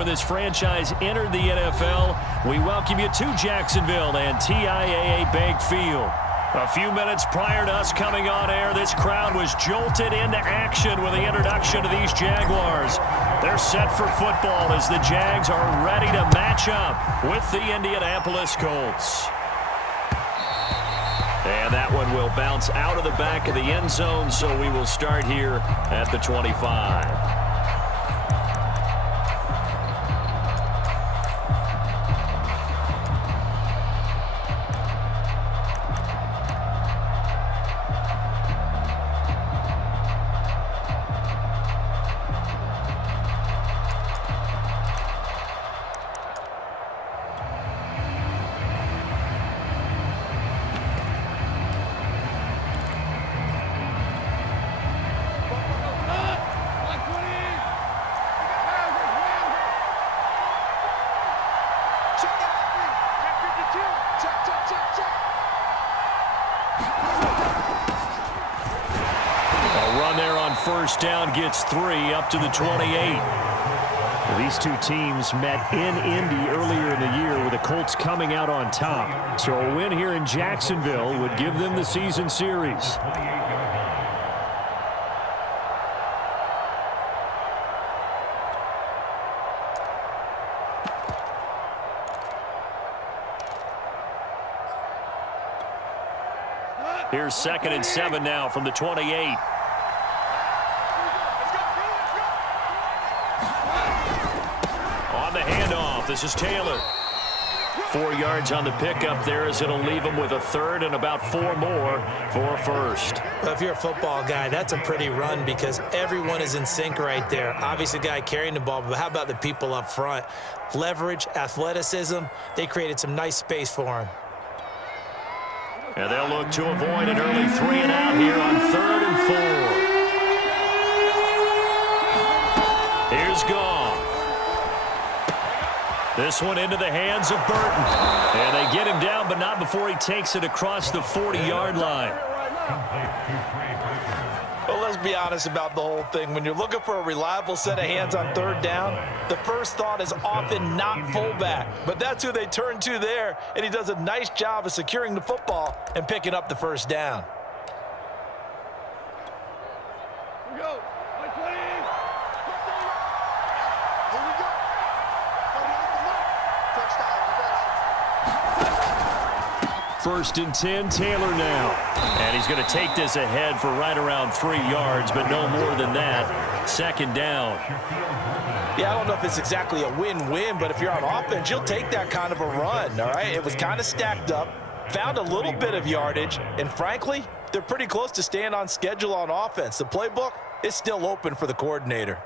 when this franchise entered the NFL. We welcome you to Jacksonville and TIAA Bank Field. A few minutes prior to us coming on air, this crowd was jolted into action with the introduction of these Jaguars. They're set for football as the Jags are ready to match up with the Indianapolis Colts. And that one will bounce out of the back of the end zone, so we will start here at the 25. First down gets 3 up to the 28. These two teams met in Indy earlier in the year with the Colts coming out on top. So a win here in Jacksonville would give them the season series. Here's 2nd and 7 now from the 28. This is Taylor. 4 yards on the pickup there as it'll leave him with a third and about 4 more for a first. Well, if you're a football guy, that's a pretty run because everyone is in sync right there. Obviously, the guy carrying the ball, but how about the people up front? Leverage, athleticism, they created some nice space for him. And they'll look to avoid an early 3 and out here on 3rd and 4. Here's Goff. This one into the hands of Burton. And they get him down, but not before he takes it across the 40-yard line. Well, let's be honest about the whole thing. When you're looking for a reliable set of hands on 3rd down, the first thought is often not fullback. But that's who they turn to there, and he does a nice job of securing the football and picking up the first down. Here we go. 1st and 10, Taylor now. And he's going to take this ahead for right around 3 yards, but no more than that. 2nd down. Yeah, I don't know if it's exactly a win-win, but if you're on offense, you'll take that kind of a run, all right? It was kind of stacked up, found a little bit of yardage, and frankly, they're pretty close to staying on schedule on offense. The playbook is still open for the coordinator.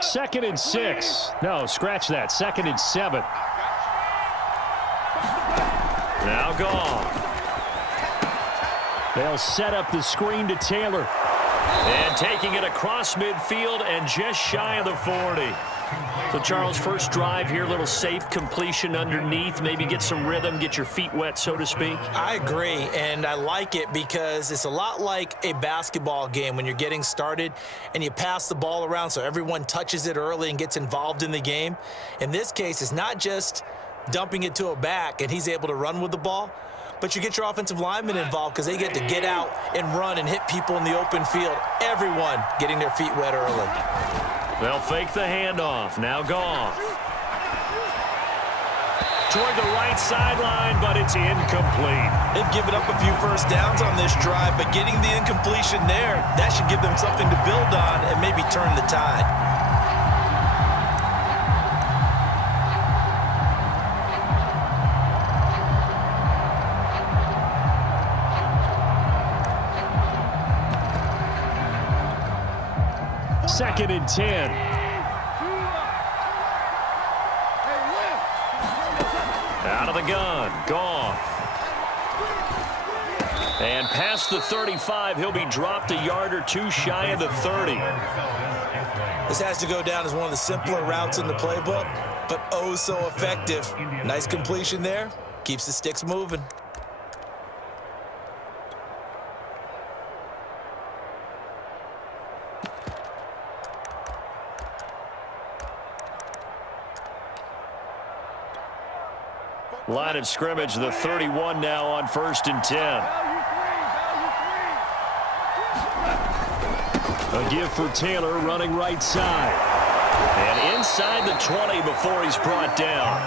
Second and 6. No, scratch that. 2nd and 7. Now Goff. They'll set up the screen to Taylor. And taking it across midfield and just shy of the 40. So, Charles, first drive here, little safe completion underneath. Maybe get some rhythm, get your feet wet, so to speak. I agree, and I like it because it's a lot like a basketball game when you're getting started and you pass the ball around so everyone touches it early and gets involved in the game. In this case, it's not just dumping it to a back and he's able to run with the ball, but you get your offensive linemen involved because they get to get out and run and hit people in the open field. Everyone getting their feet wet early. They'll fake the handoff. Now Goff. Toward the right sideline, but it's incomplete. They've given up a few first downs on this drive, but getting the incompletion there, that should give them something to build on and maybe turn the tide. Second and 10. Out of the gun. Goff. And past the 35, he'll be dropped a yard or two shy of the 30. This has to go down as one of the simpler routes in the playbook, but oh so effective. Nice completion there, Keeps the sticks moving. Line of scrimmage, the 31 now on 1st and 10. A give for Taylor running right side. And inside the 20 before he's brought down.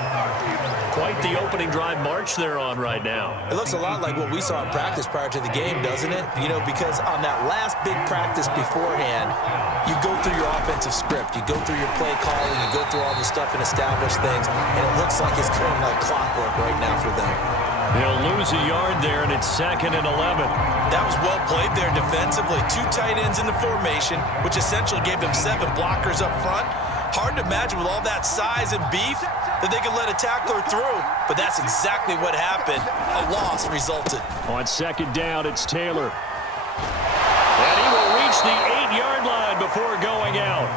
Quite the opening drive march they're on right now. It looks a lot like what we saw in practice prior to the game, doesn't it? You know, because on that last big practice beforehand, you go through your offensive script, you go through your play calling, you go through all the stuff and establish things, and it looks like it's going like clockwork right now for them. They'll lose a yard there, and it's 2nd and 11. That was well played there defensively. 2 tight ends in the formation, which essentially gave them 7 blockers up front. Hard to imagine with all that size and beef that they could let a tackler through, but that's exactly what happened. A loss resulted. On 2nd down, it's Taylor. And he will reach the 8-yard line before going out.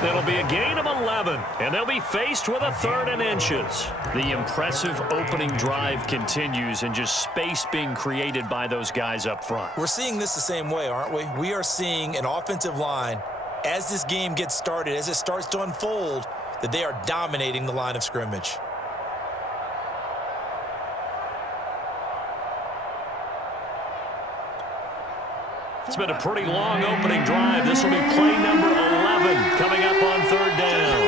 That'll be a gain of 11, and they'll be faced with a 3rd and inches. The impressive opening drive continues, and just space being created by those guys up front. We're seeing this the same way, aren't we? We are seeing an offensive line, as this game gets started, as it starts to unfold, that they are dominating the line of scrimmage. It's been a pretty long opening drive. This will be play number 11 coming up on 3rd down.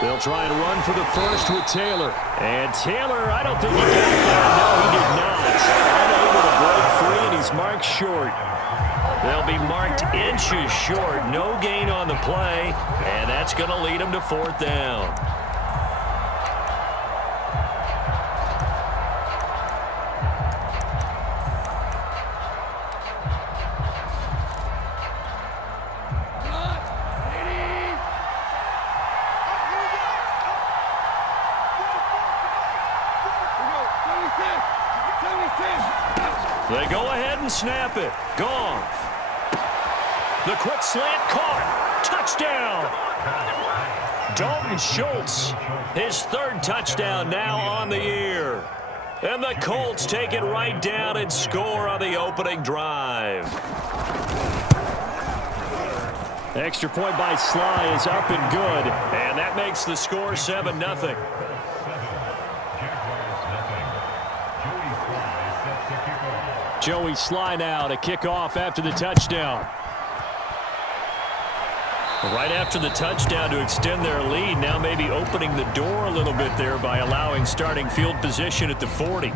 They'll try and run for the first with Taylor. And Taylor, I don't think he got there. No, he did not. Unable to break free, and he's marked short. They'll be marked inches short. No gain on the play, and that's going to lead them to 4th down. They go ahead and snap it. Gone. The quick slant caught. Touchdown. Dalton Schultz, his 3rd touchdown now on the year. And the Colts take it right down and score on the opening drive. Extra point by Sly is up and good. And that makes the score 7-0. Joey Sly now to kick off after the touchdown. Right after the touchdown to extend their lead, now maybe opening the door a little bit there by allowing starting field position at the 40.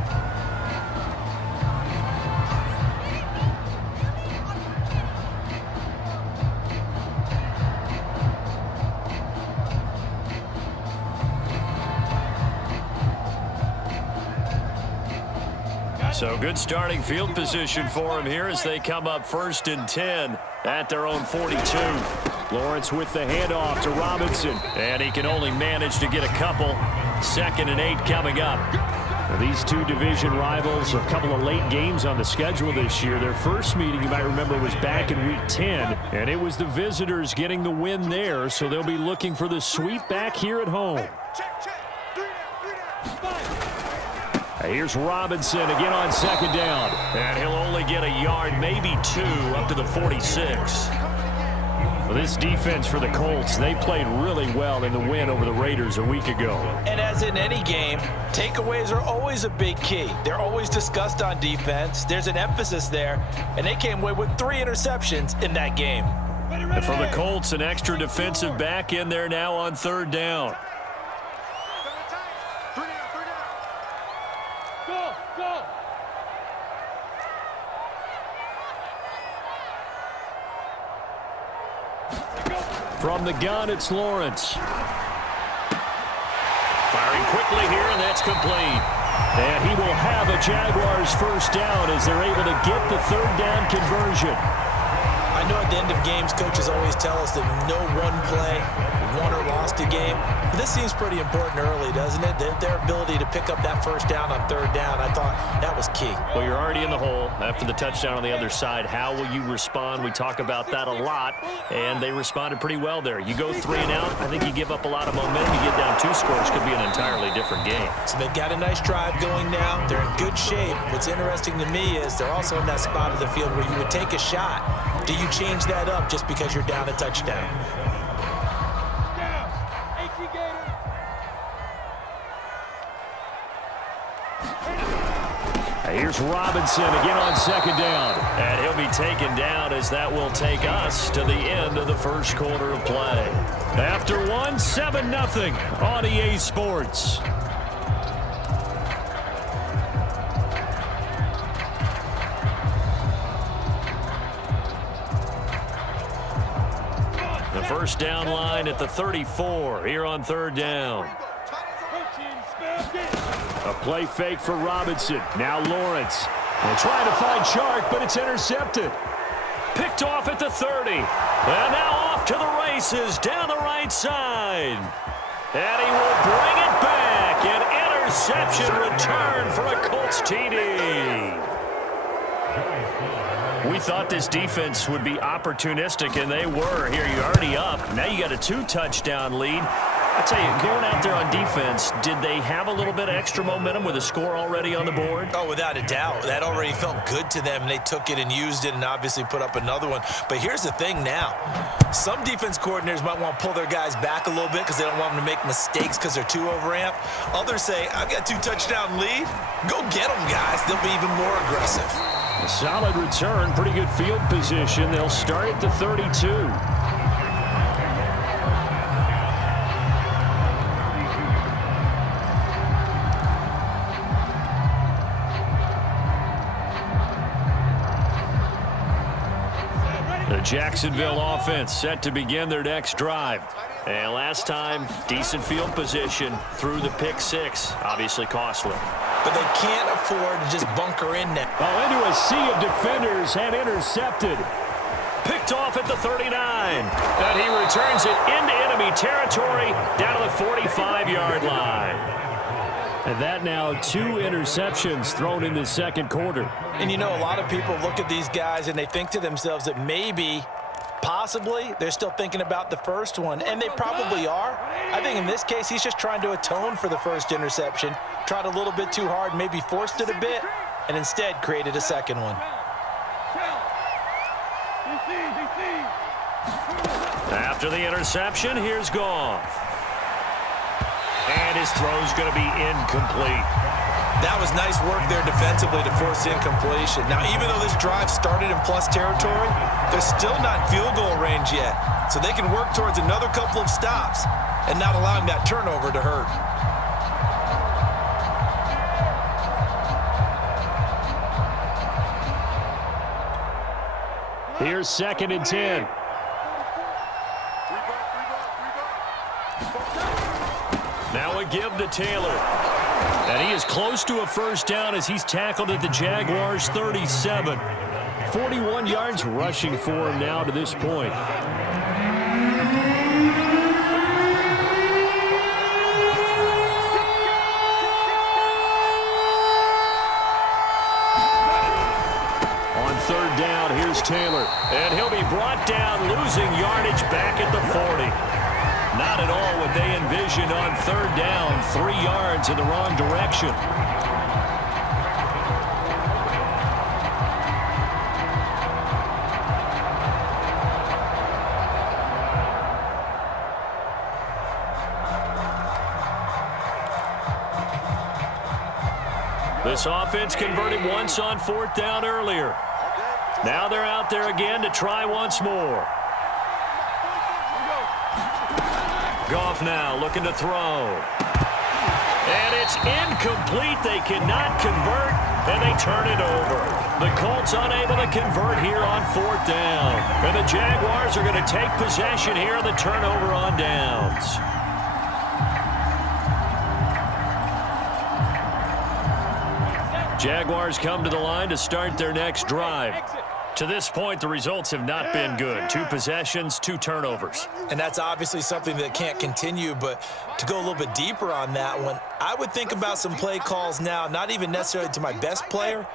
So good starting field position for him here as they come up 1st and 10 at their own 42. Lawrence with the handoff to Robinson, and he can only manage to get a couple. 2nd and 8 coming up. Now, these two division rivals, a couple of late games on the schedule this year. Their first meeting, you might remember, was back in Week 10, and it was the visitors getting the win there, so they'll be looking for the sweep back here at home. Here's Robinson again on 2nd down. And he'll only get a yard, maybe 2, up to the 46. Well, this defense for the Colts, they played really well in the win over the Raiders a week ago. And as in any game, takeaways are always a big key. They're always discussed on defense. There's an emphasis there, and they came away with 3 interceptions in that game. And for the Colts, an extra defensive back in there now on 3rd down. From the gun, it's Lawrence. Firing quickly here, and that's complete. And he will have a Jaguars first down as they're able to get the 3rd down conversion. I know at the end of games, coaches always tell us that no one play, won or lost a game. This seems pretty important early, doesn't it? Their ability to pick up that first down on third down, I thought that was key. Well, you're already in the hole after the touchdown on the other side. How will you respond? We talk about that a lot, and they responded pretty well there. You go 3 and out, I think you give up a lot of momentum. You get down 2 scores, could be an entirely different game. So they've got a nice drive going now. They're in good shape. What's interesting to me is they're also in that spot of the field where you would take a shot. Do you change that up just because you're down a touchdown? Here's Robinson again on second down. And he'll be taken down as that will take us to the end of the first quarter of play. After one, 7-0 on EA Sports. The first down line at the 34 here on third down. A play fake for Robinson. Now Lawrence. They're trying to find Chark, but it's intercepted. Picked off at the 30. And now off to the races down the right side. And he will bring it back. An interception return for a Colts TD. We thought this defense would be opportunistic, and they were. Here, you're already up. Now you got a 2-touchdown lead. I tell you, going out there on defense, did they have a little bit of extra momentum with a score already on the board? Oh, without a doubt. That already felt good to them, and they took it and used it and obviously put up another one. But here's the thing now. Some defense coordinators might want to pull their guys back a little bit because they don't want them to make mistakes because they're too overamped. Others say, I've got 2-touchdown lead. Go get them, guys. They'll be even more aggressive. A solid return, pretty good field position. They'll start at the 32. The Jacksonville offense set to begin their next drive. And last time, decent field position through the pick 6. Obviously costly. But they can't afford to just bunker in now. Oh, into a sea of defenders and intercepted. Picked off at the 39. And he returns it into enemy territory down to the 45-yard line. And that now 2 interceptions thrown in the second quarter. And you know, a lot of people look at these guys and they think to themselves that maybe, possibly, they're still thinking about the first one. And they probably are. I think in this case, he's just trying to atone for the first interception. Tried a little bit too hard, maybe forced it a bit, and instead created a second one. After the interception, here's Goff. And his throw's going to be incomplete. That was nice work there defensively to force incompletion. Now, even though this drive started in plus territory, they're still not field goal range yet. So they can work towards another couple of stops and not allowing that turnover to hurt. Here's 2nd and 10. Now a give to Taylor. And he is close to a first down as he's tackled at the Jaguars' 37. 41 yards rushing for him now to this point. On third down, here's Taylor. And he'll be brought down, losing yardage back at the 40. Not at all what they envisioned on third down. 3 yards in the wrong direction. This offense converted once on 4th down earlier. Now they're out there again to try once more. Goff now looking to throw. And it's incomplete. They cannot convert, and they turn it over. The Colts unable to convert here on 4th down. And the Jaguars are going to take possession here on the turnover on downs. Jaguars come to the line to start their next drive. To this point, the results have not been good. 2 possessions, 2 turnovers. And that's obviously something that can't continue, but to go a little bit deeper on that one, I would think about some play calls now, not even necessarily to my best player,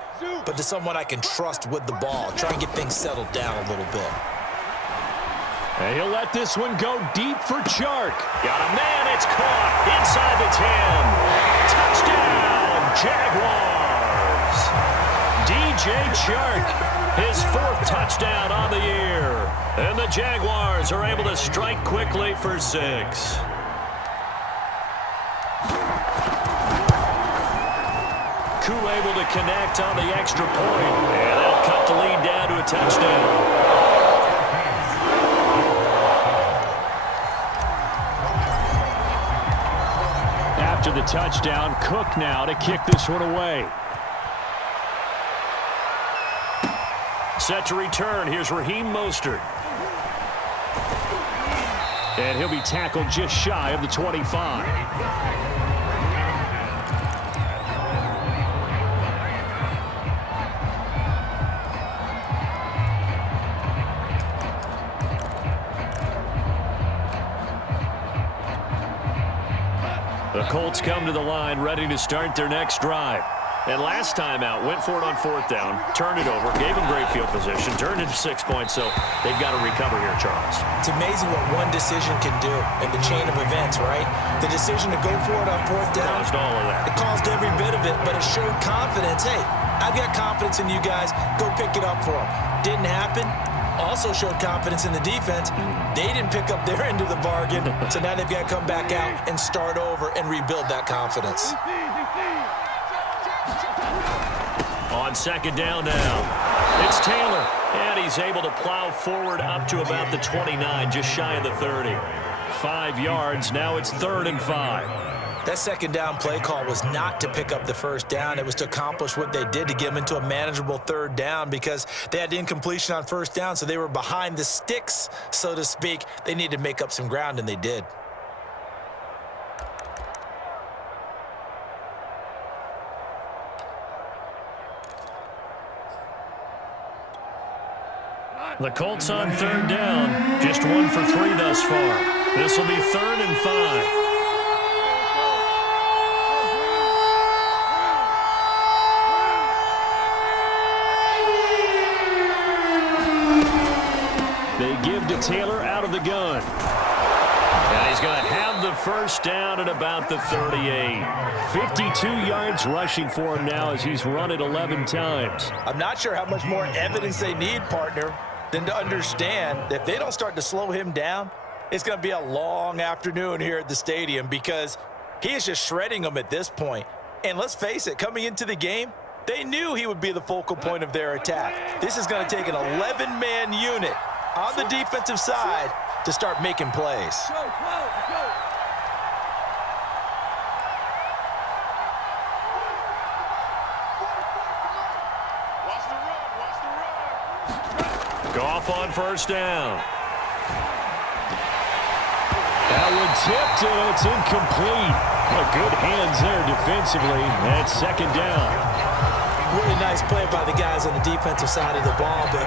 but to someone I can trust with the ball. Try and get things settled down a little bit. And he'll let this one go deep for Chark. Got a man, it's caught inside the 10. Touchdown, Jaguars. DJ Chark. His 4th touchdown on the year. And the Jaguars are able to strike quickly for 6. Koo able to connect on the extra point. And they'll cut the lead down to a touchdown. After the touchdown, Cook now to kick this one away. Set to return. Here's Raheem Mostert. And he'll be tackled just shy of the 25. The Colts come to the line ready to start their next drive. And last time out, went for it on 4th down, turned it over, gave them great field position, turned it to 6 points, so they've got to recover here, Charles. It's amazing what one decision can do in the chain of events, right? The decision to go for it on 4th down. Caused all of that. It caused every bit of it, but it showed confidence. Hey, I've got confidence in you guys. Go pick it up for them. Didn't happen. Also showed confidence in the defense. They didn't pick up their end of the bargain, so now they've got to come back out and start over and rebuild that confidence. On 2nd down now, it's Taylor, and he's able to plow forward up to about the 29, just shy of the 30. 5 yards, now it's 3rd and 5. That 2nd down play call was not to pick up the 1st down. It was to accomplish what they did to get them into a manageable 3rd down because they had incompletion on 1st down, so they were behind the sticks, so to speak. They needed to make up some ground, and they did. The Colts on 3rd down, just 1 for 3 thus far. This will be 3rd and 5. They give to Taylor out of the gun. And he's going to have the 1st down at about the 38. 52 yards rushing for him now as he's run it 11 times. I'm not sure how much more evidence they need, partner, than to understand that if they don't start to slow him down, it's going to be a long afternoon here at the stadium because he is just shredding them at this point. And let's face it, coming into the game, they knew he would be the focal point of their attack. This is going to take an 11-man unit on the defensive side to start making plays. Goff on 1st down. That one tipped, and it's incomplete. Well, good hands there defensively. That's 2nd down. Really nice play by the guys on the defensive side of the ball, but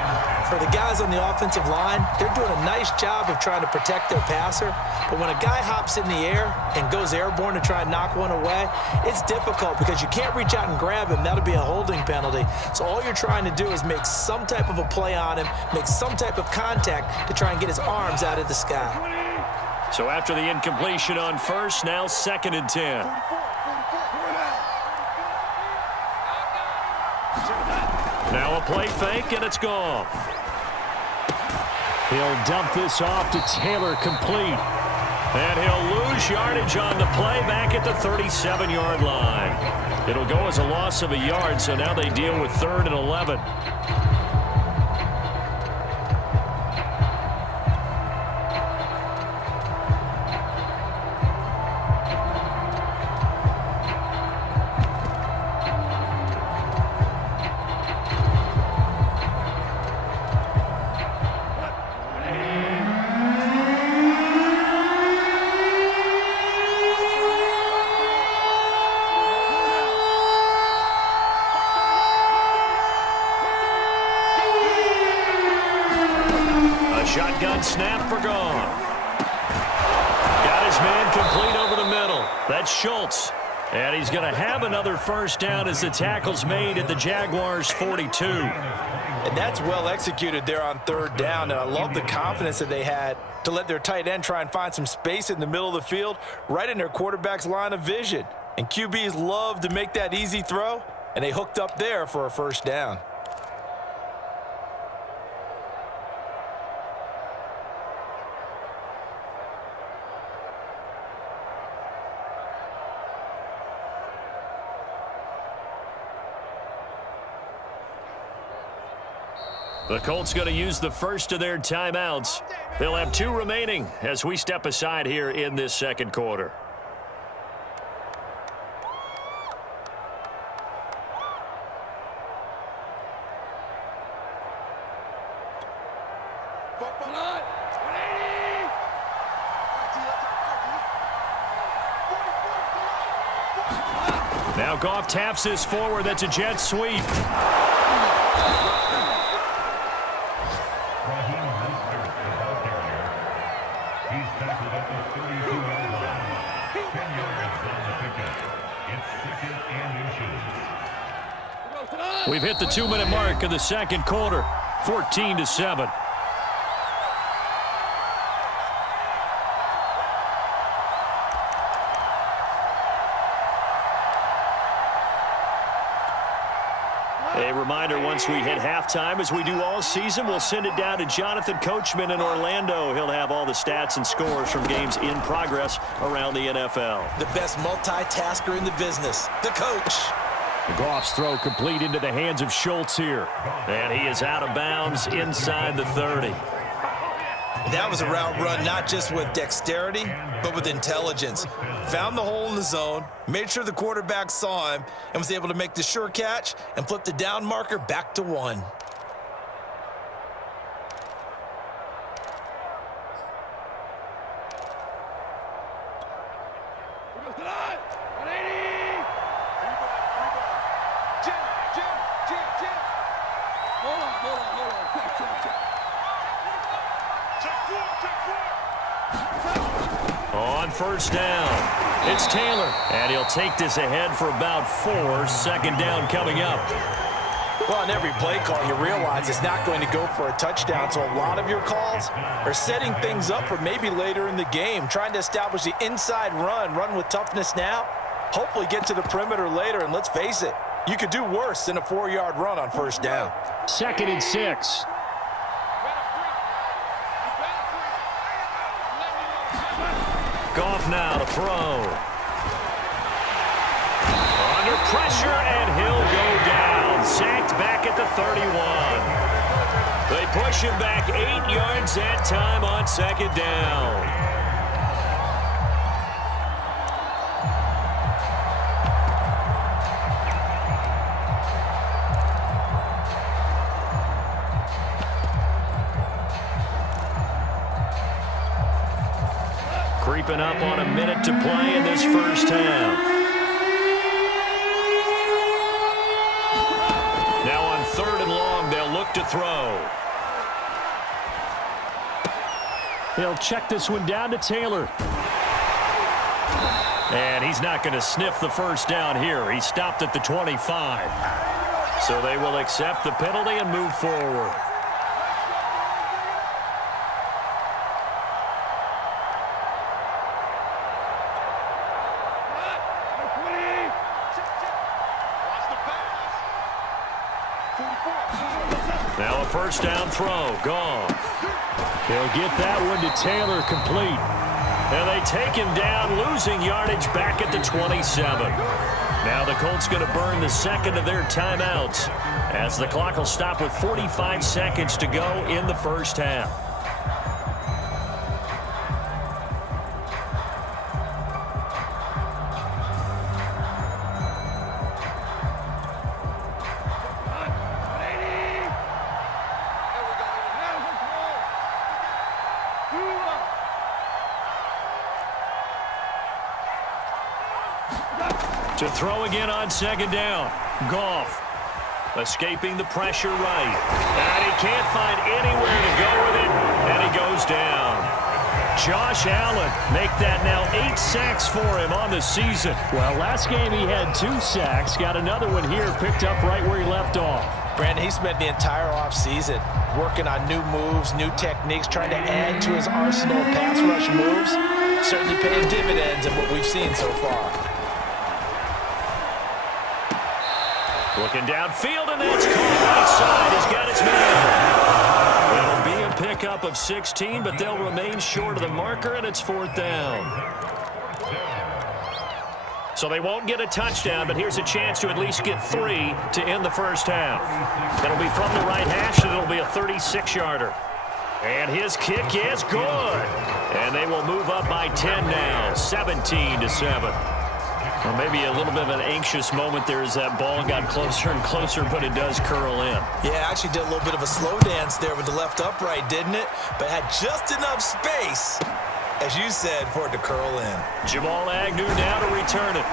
for the guys on the offensive line, they're doing a nice job of trying to protect their passer. But when a guy hops in the air and goes airborne to try and knock one away, it's difficult because you can't reach out and grab him. That'll be a holding penalty. So all you're trying to do is make some type of a play on him, make some type of contact to try and get his arms out of the sky. So after the incompletion on 1st, now 2nd and 10. Now a play fake, and it's gone. He'll dump this off to Taylor, complete. And he'll lose yardage on the play back at the 37-yard line. It'll go as a loss of a yard, so now they deal with 3rd and 11. Shotgun snap for Goff. Got his man complete over the middle. That's Schultz. And he's going to have another first down as the tackle's made at the Jaguars' 42. And that's well executed there on third down. And I love the confidence that they had to let their tight end try and find some space in the middle of the field, right in their quarterback's line of vision. And QBs love to make that easy throw, and they hooked up there for a first down. The Colts going to use the first of their timeouts. They'll have 2 remaining as we step aside here in this second quarter. Now Goff taps this forward. That's a jet sweep. We've hit the 2-minute mark of the second quarter, 14-7. A reminder, once we hit halftime, as we do all season, we'll send it down to Jonathan Coachman in Orlando. He'll have all the stats and scores from games in progress around the NFL. The best multitasker in the business, the coach. Goff's throw complete into the hands of Schultz here. And he is out of bounds inside the 30. That was a route run not just with dexterity, but with intelligence. Found the hole in the zone, made sure the quarterback saw him, and was able to make the sure catch and flip the down marker back to 1. On first down, it's Taylor. And he'll take this ahead for about 4. Second down coming up. Well, on every play call, you realize it's not going to go for a touchdown. So a lot of your calls are setting things up for maybe later in the game, trying to establish the inside run with toughness now, hopefully get to the perimeter later. And let's face it, you could do worse than a 4-yard run on first down. 2nd and 6. Goff now to throw. Under pressure, and he'll go down. Sacked back at the 31. They push him back 8 yards that time on second down. Creeping up on a minute to play in this first half. Now on 3rd and long, they'll look to throw. He'll check this one down to Taylor. And he's not going to sniff the first down here. He stopped at the 25. So they will accept the penalty and move forward. Now a first down throw. Goff. He'll get that one to Taylor complete. And they take him down, losing yardage back at the 27. Now the Colts going to burn the second of their timeouts as the clock will stop with 45 seconds to go in the first half. To throw again on second down. Goff escaping the pressure right. And he can't find anywhere to go with it. And he goes down. Josh Allen make that now 8 sacks for him on the season. Well, last game he had 2 sacks. Got another one here, picked up right where he left off. Brandon, he spent the entire offseason working on new moves, new techniques, trying to add to his arsenal of pass rush moves. Certainly paying dividends in what we've seen so far. Looking downfield, and that's caught right side. He's got his man. It'll be a pickup of 16, but they'll remain short of the marker, and it's 4th down. So they won't get a touchdown, but here's a chance to at least get 3 to end the first half. It'll be from the right hash, and it'll be a 36-yarder. And his kick is good. And they will move up by 10 now, 17-7. Or maybe a little bit of an anxious moment there as that ball got closer and closer, but it does curl in. Yeah, actually did a little bit of a slow dance there with the left upright, didn't it? But had just enough space, as you said, for it to curl in. Jamal Agnew now to return it.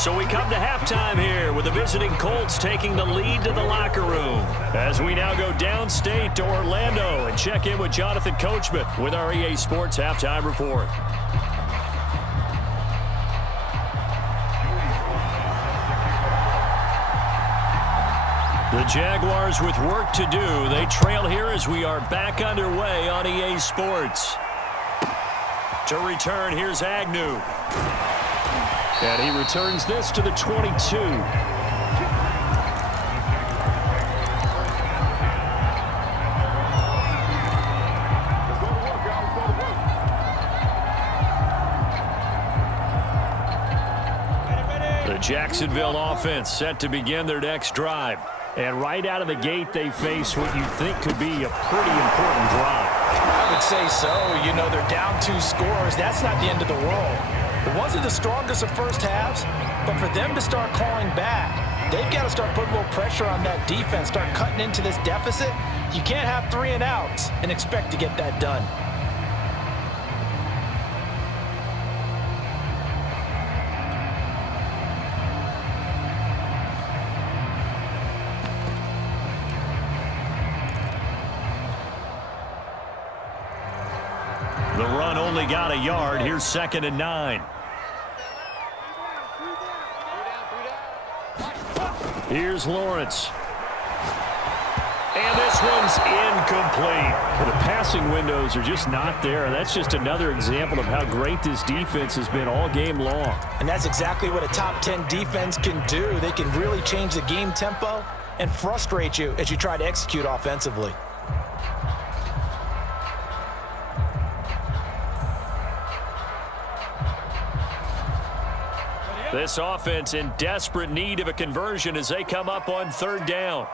So we come to halftime here with the visiting Colts taking the lead to the locker room. As we now go downstate to Orlando and check in with Jonathan Coachman with our EA Sports Halftime Report. The Jaguars with work to do. They trail here as we are back underway on EA Sports. To return, here's Agnew. And he returns this to the 22. The Jacksonville offense set to begin their next drive. And right out of the gate, they face what you think could be a pretty important drive. I would say so. You know, they're down 2 scores. That's not the end of the world. It wasn't the strongest of first halves, but for them to start clawing back, they've got to start putting a little pressure on that defense, start cutting into this deficit. You can't have 3 and outs and expect to get that done. The run only got a yard. Here's 2nd and 9. Here's Lawrence. And this one's incomplete. The passing windows are just not there. That's just another example of how great this defense has been all game long. And that's exactly what a top 10 defense can do. They can really change the game tempo and frustrate you as you try to execute offensively. This offense in desperate need of a conversion as they come up on 3rd down.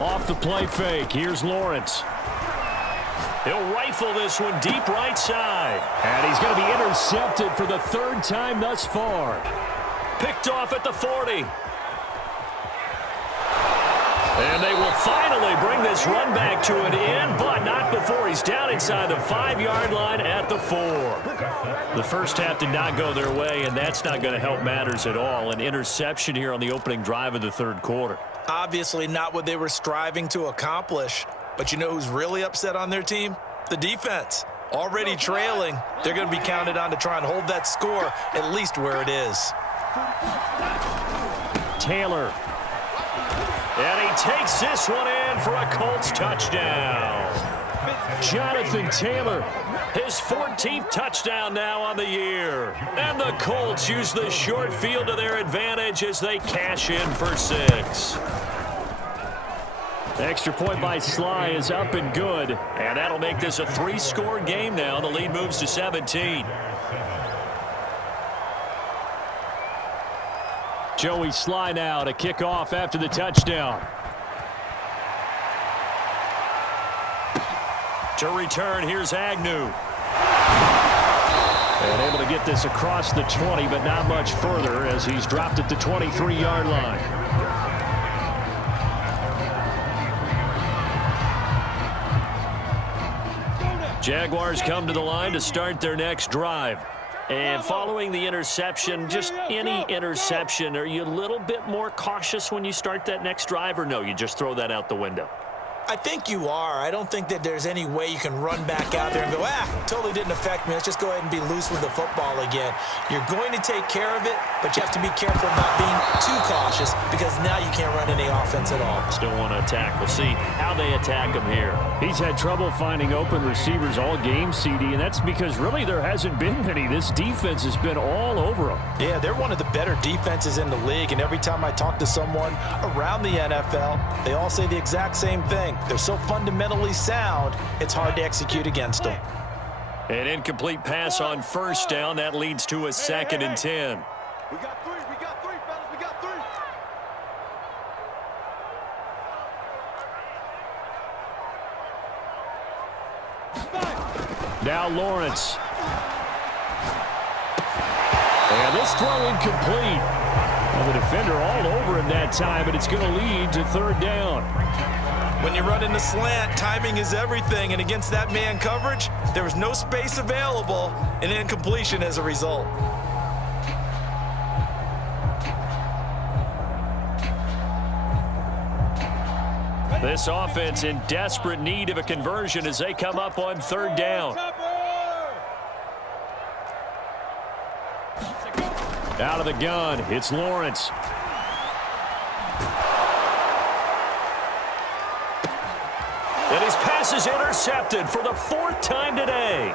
Off the play fake, here's Lawrence. He'll rifle this one deep right side. And he's going to be intercepted for the 3rd time thus far. Picked off at the 40. And they will finally bring this run back to an end, but not before he's down inside the 5-yard line at the 4. The first half did not go their way, and that's not going to help matters at all. An interception here on the opening drive of the 3rd quarter. Obviously not what they were striving to accomplish. But you know who's really upset on their team? The defense. Already trailing. They're going to be counted on to try and hold that score at least where it is. Taylor. And he takes this one in for a Colts touchdown. Jonathan Taylor, his 14th touchdown now on the year. And the Colts use the short field to their advantage as they cash in for 6. Extra point by Sly is up and good. And that'll make this a 3-score game now. The lead moves to 17. Joey Sly now to kick off after the touchdown. To return, here's Agnew. And able to get this across the 20, but not much further as he's dropped at the 23-yard line. Jaguars come to the line to start their next drive. And following the interception, just any interception, are you a little bit more cautious when you start that next drive, or no, you just throw that out the window? I think you are. I don't think that there's any way you can run back out there and go, totally didn't affect me. Let's just go ahead and be loose with the football again. You're going to take care of it, but you have to be careful about being too cautious because now you can't run any offense at all. Still want to attack. We'll see how they attack him here. He's had trouble finding open receivers all game, CD, and that's because really there hasn't been many. This defense has been all over him. Yeah, they're one of the better defenses in the league, and every time I talk to someone around the NFL, they all say the exact same thing. They're so fundamentally sound, it's hard to execute against them. An incomplete pass on first down. That leads to a 2nd and 10. We got three, fellas, we got three. Now Lawrence. And this throw incomplete. Well, the defender all over him that time, but it's going to lead to 3rd down. When you run in the slant, timing is everything, and against that man coverage, there was no space available, and incompletion as a result. This offense in desperate need of a conversion as they come up on 3rd down. Out of the gun, it's Lawrence. And his pass is intercepted for the 4th time today.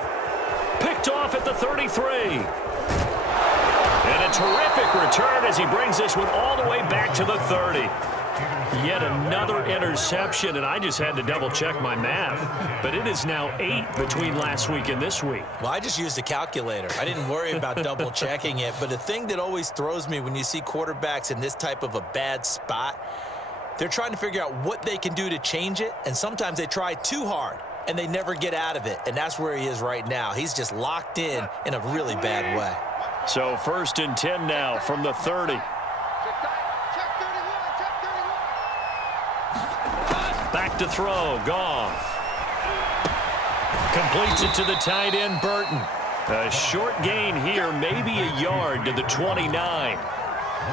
Picked off at the 33. And a terrific return as he brings this one all the way back to the 30. Yet another interception, and I just had to double-check my math. But it is now 8 between last week and this week. Well, I just used a calculator. I didn't worry about double-checking it. But the thing that always throws me when you see quarterbacks in this type of a bad spot, they're trying to figure out what they can do to change it, and sometimes they try too hard, and they never get out of it, and that's where he is right now. He's just locked in a really bad way. So 1st and 10 now from the 30. Back to throw, Goff. Completes it to the tight end, Burton. A short gain here, maybe a yard to the 29.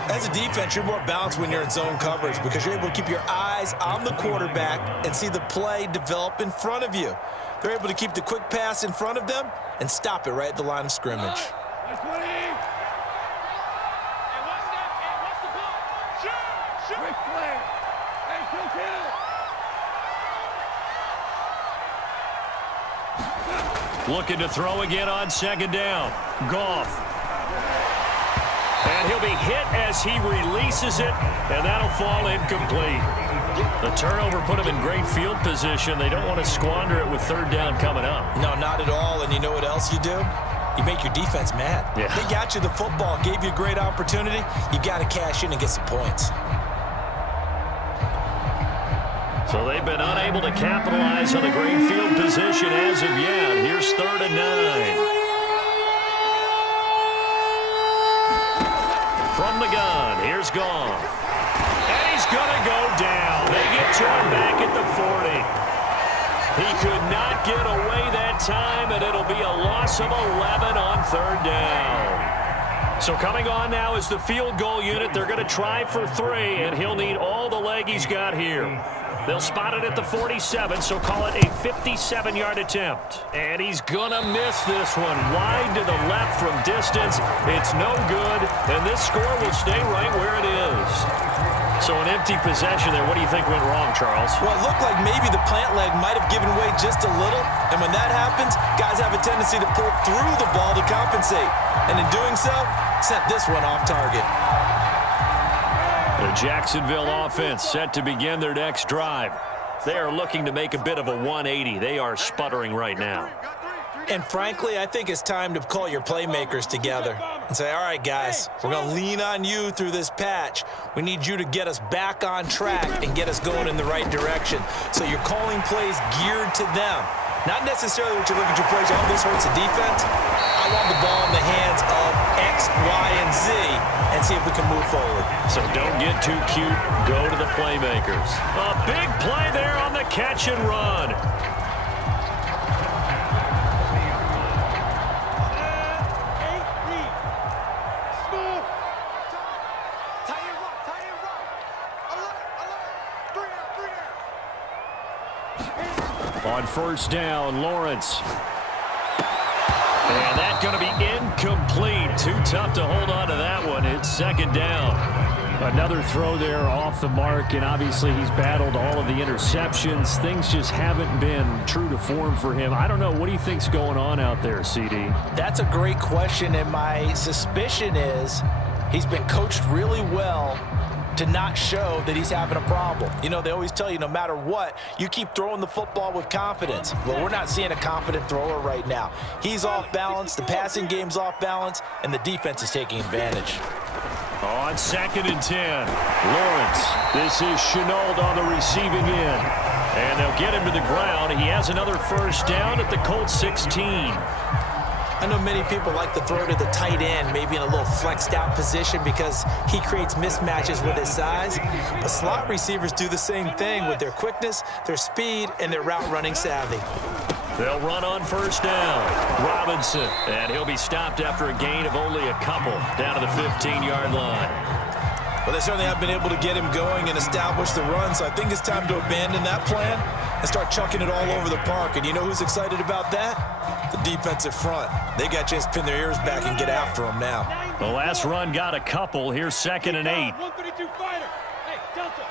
As a defense, you're more balanced when you're in zone coverage because you're able to keep your eyes on the quarterback and see the play develop in front of you. They're able to keep the quick pass in front of them and stop it right at the line of scrimmage. Looking to throw again on 2nd down. Goff. And he'll be hit as he releases it, and that'll fall incomplete. The turnover put him in great field position. They don't want to squander it with 3rd down coming up. No, not at all. And you know what else you do? You make your defense mad. Yeah. They got you the football, gave you a great opportunity. You got to cash in and get some points. So they've been unable to capitalize on a great field position as of yet. Here's 3rd and 9. From the gun, here's Goff. And he's going to go down. They get to him back at the 40. He could not get away that time, and it'll be a loss of 11 on 3rd down. So coming on now is the field goal unit. They're going to try for 3, and he'll need all the leg he's got here. They'll spot it at the 47, so call it a 57-yard attempt. And he's going to miss this one. Wide to the left from distance. It's no good, and this score will stay right where it is. So an empty possession there. What do you think went wrong, Charles? Well, it looked like maybe the plant leg might have given way just a little, and when that happens, guys have a tendency to pull through the ball to compensate. And in doing so, sent this one off target. The Jacksonville offense set to begin their next drive. They are looking to make a bit of a 180. They are sputtering right now. And frankly, I think it's time to call your playmakers together and say, all right, guys, we're going to lean on you through this patch. We need you to get us back on track and get us going in the right direction. So you're calling plays geared to them. Not necessarily what you look at your plays, oh, this hurts the defense. I want the ball in the hands of X, Y, and Z and see if we can move forward. So don't get too cute. Go to the playmakers. A big play there on the catch and run. first down. Lawrence. And that's going to be incomplete. Too tough to hold on to that one. It's second down. Another throw there off the mark, and obviously he's battled all of the interceptions. Things just haven't been true to form for him. I don't know. What do you think's going on out there, CD? That's a great question, and my suspicion is he's been coached really well to not show that he's having a problem. You know, they always tell you no matter what, you keep throwing the football with confidence. Well, we're not seeing a confident thrower right now. He's off balance, the passing game's off balance, and the defense is taking advantage. On 2nd and 10, Lawrence. This is Chenault on the receiving end. And they'll get him to the ground. He has another first down at the Colts 16. I know many people like to throw to the tight end, maybe in a little flexed out position because he creates mismatches with his size. But slot receivers do the same thing with their quickness, their speed, and their route running savvy. They'll run on first down. Robinson, and he'll be stopped after a gain of only a couple down to the 15-yard line. Well, they certainly have been able to get him going and establish the run, so I think it's time to abandon that plan and start chucking it all over the park. And you know who's excited about that? The defensive front. They got to just pin their ears back and get after him now. The last run got a couple. Here's 2nd and 8. 132 fighter. Hey, Delta.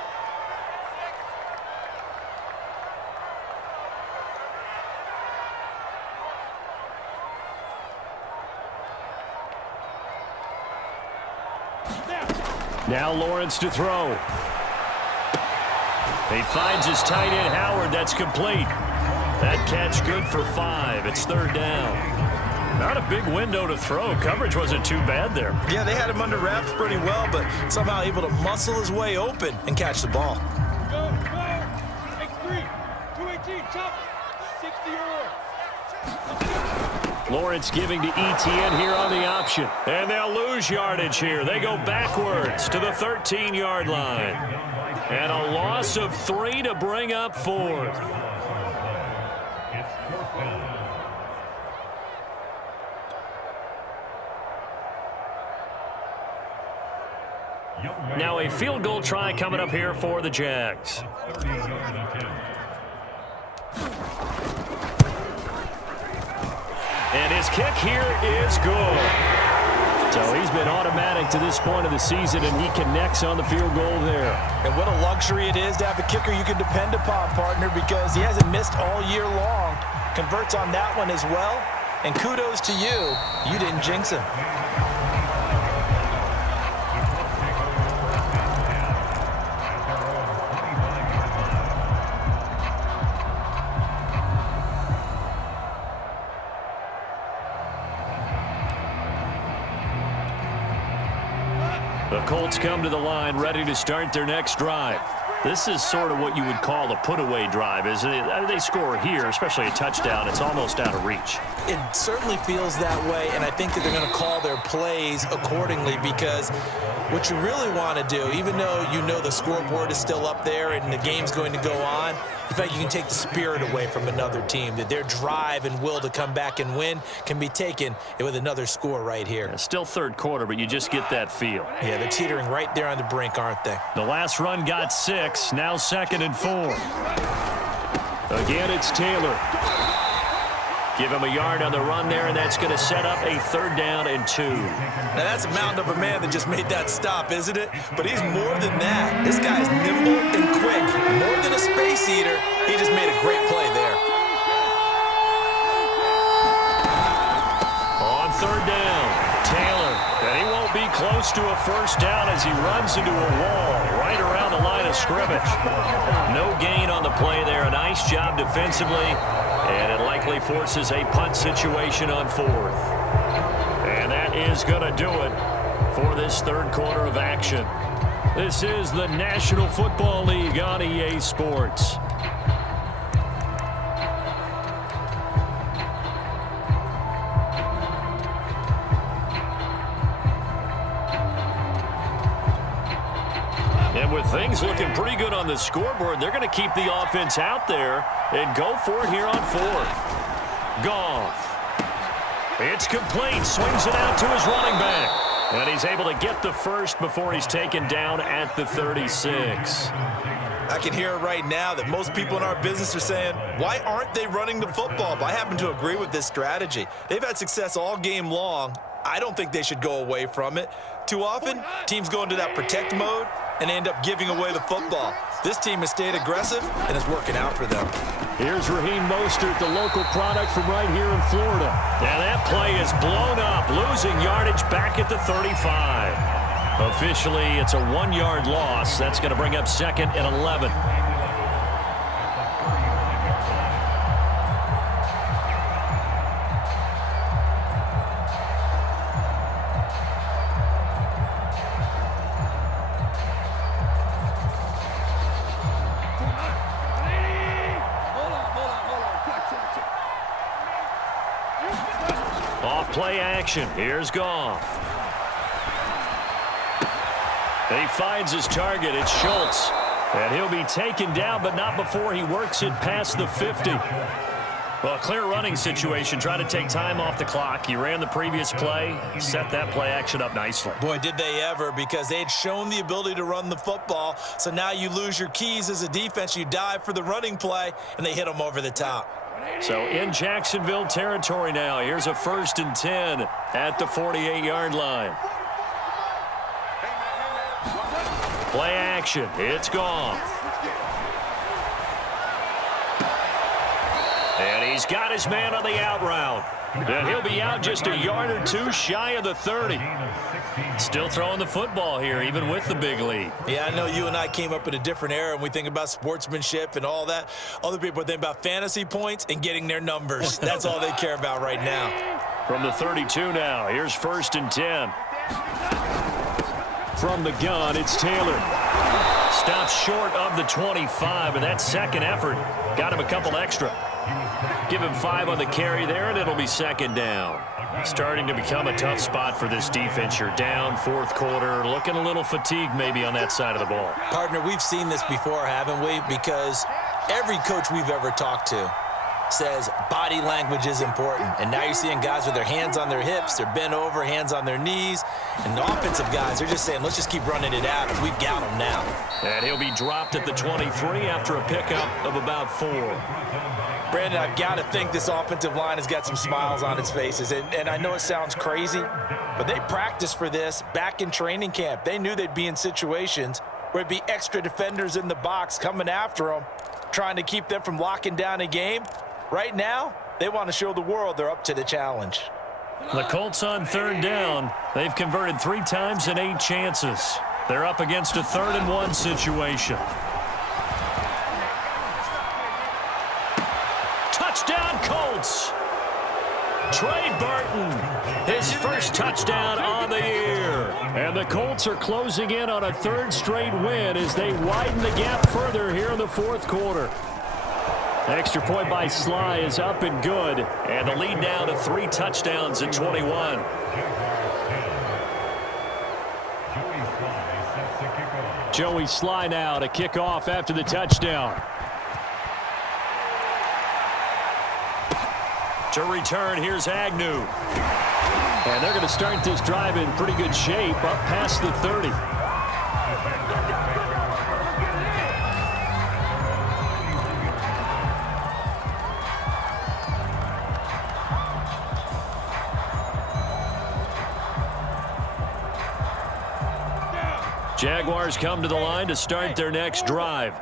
Now Lawrence to throw. He finds his tight end, Howard. That's complete. That catch good for 5. It's 3rd down. Not a big window to throw. Coverage wasn't too bad there. Yeah, they had him under wraps pretty well, but somehow able to muscle his way open and catch the ball. Go, go. X3. 218. Chop. 60 or more. Lawrence giving to Etienne here on the option. And they'll lose yardage here. They go backwards to the 13-yard line. And a loss of 3 to bring up 4th. Now a field goal try coming up here for the Jags. And his kick here is good. So he's been automatic to this point of the season, and he connects on the field goal there. And what a luxury it is to have a kicker you can depend upon, partner, because he hasn't missed all year long. Converts on that one as well. And kudos to you. You didn't jinx him. The Colts come to the line ready to start their next drive. This is sort of what you would call a put-away drive, isn't it? They score here, especially a touchdown. It's almost out of reach. It certainly feels that way, and I think that they're going to call their plays accordingly because what you really want to do, even though you know the scoreboard is still up there and the game's going to go on, in fact, you can take the spirit away from another team, that their drive and will to come back and win can be taken with another score right here. Yeah, still 3rd quarter, but you just get that feel. Yeah, they're teetering right there on the brink, aren't they? The last run got 6, now 2nd and 4. Again, it's Taylor. Give him a yard on the run there, and that's going to set up a 3rd down and 2. Now, that's a mountain of a man that just made that stop, isn't it? But he's more than that. This guy's nimble and quick. More than a space eater, he just made a great play there. On 3rd down, Taylor. And he won't be close to a first down as he runs into a wall right around the line of scrimmage. No gain on the play there. A nice job defensively. And it likely forces a punt situation on 4th. And that is going to do it for this 3rd quarter of action. This is the National Football League on EA Sports. And with things looking pretty good on the scoreboard, they're going to keep the offense out there and go for it here on 4th. Goff. It's complete. Swings it out to his running back. And he's able to get the first before he's taken down at the 36. I can hear it right now that most people in our business are saying, why aren't they running the football? But I happen to agree with this strategy. They've had success all game long. I don't think they should go away from it. Too often, teams go into that protect mode and end up giving away the football. This team has stayed aggressive, and it's working out for them. Here's Raheem Mostert, the local product from right here in Florida. And that play is blown up, losing yardage back at the 35. Officially, it's a 1-yard loss. That's going to bring up 2nd and 11. Off play action. Here's Goff. He finds his target. It's Schultz. And he'll be taken down, but not before he works it past the 50. Well, a clear running situation. Try to take time off the clock. He ran the previous play, set that play action up nicely. Boy, did they ever, because they had shown the ability to run the football. So now you lose your keys as a defense. You dive for the running play, and they hit them over the top. So in Jacksonville territory now. Here's a 1st and 10 at the 48-yard line. Play action. It's Goff. And he's got his man on the out route. And he'll be out just a yard or two shy of the 30. Still throwing the football here, even with the big lead. Yeah, I know you and I came up in a different era, and we think about sportsmanship and all that. Other people think about fantasy points and getting their numbers. That's all they care about right now. From the 32 now, here's 1st and 10. From the gun, it's Taylor. Stops short of the 25, and that second effort got him a couple extra. Give him 5 on the carry there, and it'll be 2nd down. Starting to become a tough spot for this defense. You're down 4th quarter, looking a little fatigued maybe on that side of the ball. Partner, we've seen this before, haven't we? Because every coach we've ever talked to says body language is important. And now you're seeing guys with their hands on their hips, they're bent over, hands on their knees. And the offensive guys, they're just saying, let's just keep running it out. We've got them now. And he'll be dropped at the 23 after a pickup of about 4. Brandon, I've got to think this offensive line has got some smiles on its faces. And I know it sounds crazy, but they practiced for this back in training camp. They knew they'd be in situations where it'd be extra defenders in the box coming after them, trying to keep them from locking down a game. Right now, they want to show the world they're up to the challenge. The Colts on 3rd down. They've converted 3 times in 8 chances. They're up against a 3rd and 1 situation. Touchdown, Colts. Trey Burton, his first touchdown on the year. And the Colts are closing in on a 3rd straight win as they widen the gap further here in the 4th quarter. Extra point by Sly is up and good. And the lead now to 3 touchdowns at 21. Joey Sly now to kick off after the touchdown. To return, here's Agnew. And they're going to start this drive in pretty good shape up past the 30. Jaguars come to the line to start their next drive.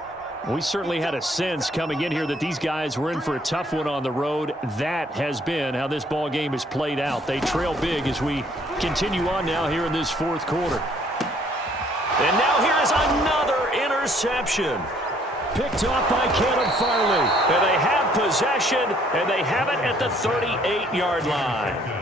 We certainly had a sense coming in here that these guys were in for a tough one on the road. That has been how this ball game has played out. They trail big as we continue on now here in this 4th quarter. And now here is another interception. Picked off by Caleb Farley. And they have possession, and they have it at the 38-yard line.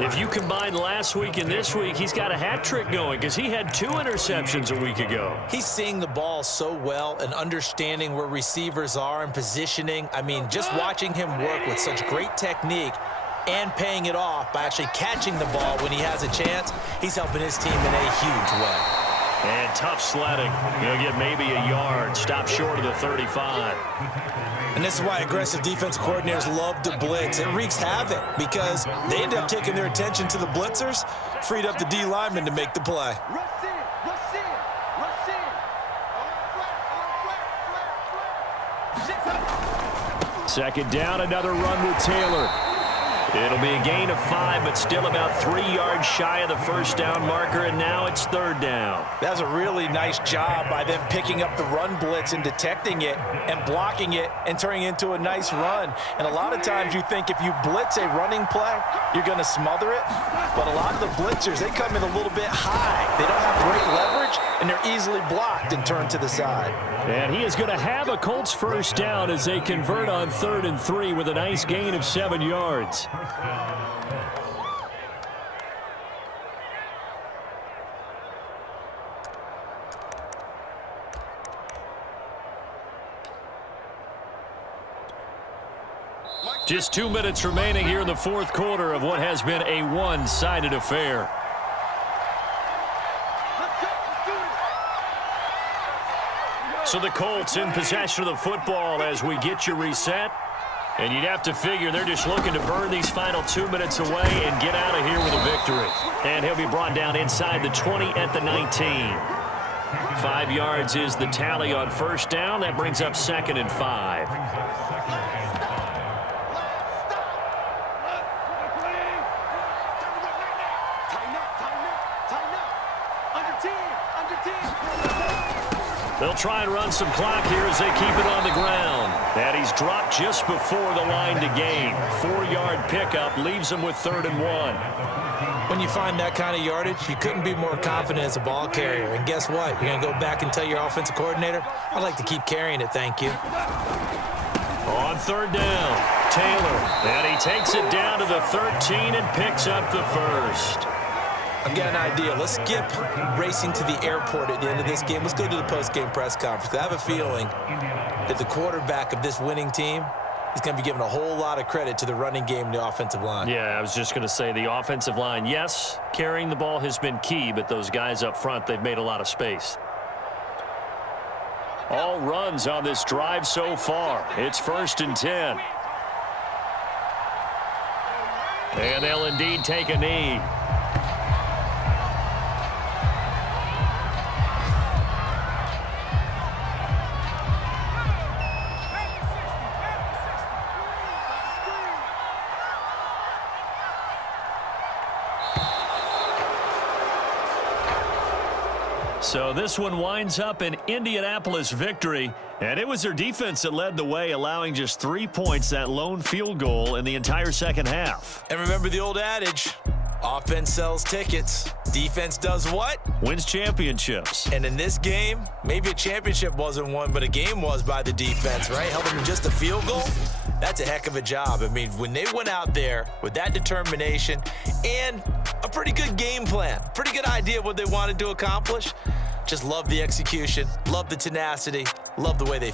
If you combine last week and this week, he's got a hat trick going because he had 2 interceptions a week ago. He's seeing the ball so well and understanding where receivers are and positioning. I mean, just watching him work with such great technique and paying it off by actually catching the ball when he has a chance, he's helping his team in a huge way. And tough sledding. He'll get maybe a yard. Stop short of the 35. And this is why aggressive defensive coordinators love to blitz. It wreaks havoc because they end up taking their attention to the blitzers, freed up the D lineman to make the play. Second down, another run with Taylor. It'll be a gain of 5, but still about 3 yards shy of the first down marker, and now it's third down. That's a really nice job by them picking up the run blitz and detecting it and blocking it and turning it into a nice run. And a lot of times you think if you blitz a running play, you're going to smother it. But a lot of the blitzers, they come in a little bit high. They don't have great leverage, and they're easily blocked and turned to the side. And he is going to have a Colts first down as they convert on 3rd and 3 with a nice gain of 7 yards. Just 2 minutes remaining here in the fourth quarter of what has been a one-sided affair. So the Colts in possession of the football as we get you reset. And you'd have to figure they're just looking to burn these final 2 minutes away and get out of here with a victory. And he'll be brought down inside the 20 at the 19. 5 yards is the tally on first down. That brings up 2nd and 5. They'll try and run some clock here as they keep it on the ground. And he's dropped just before the line to gain. 4-yard pickup leaves him with 3rd and 1. When you find that kind of yardage, you couldn't be more confident as a ball carrier. And guess what? You're going to go back and tell your offensive coordinator, I'd like to keep carrying it, thank you. On 3rd down, Taylor. And he takes it down to the 13 and picks up the first. I've got an idea. Let's skip racing to the airport at the end of this game. Let's go to the post-game press conference. I have a feeling that the quarterback of this winning team is going to be giving a whole lot of credit to the running game and the offensive line. Yeah, I was just going to say the offensive line, yes, carrying the ball has been key, but those guys up front, they've made a lot of space. All runs on this drive so far. It's 1st and 10. And they'll indeed take a knee. So this one winds up an Indianapolis victory, and it was their defense that led the way, allowing just 3 points, that lone field goal in the entire second half. And remember the old adage, offense sells tickets, defense does what? Wins championships. And in this game, maybe a championship wasn't won, but a game was by the defense, right? Held them to just a field goal. That's a heck of a job. I mean, when they went out there with that determination and a pretty good game plan, pretty good idea of what they wanted to accomplish, just love the execution, love the tenacity, love the way they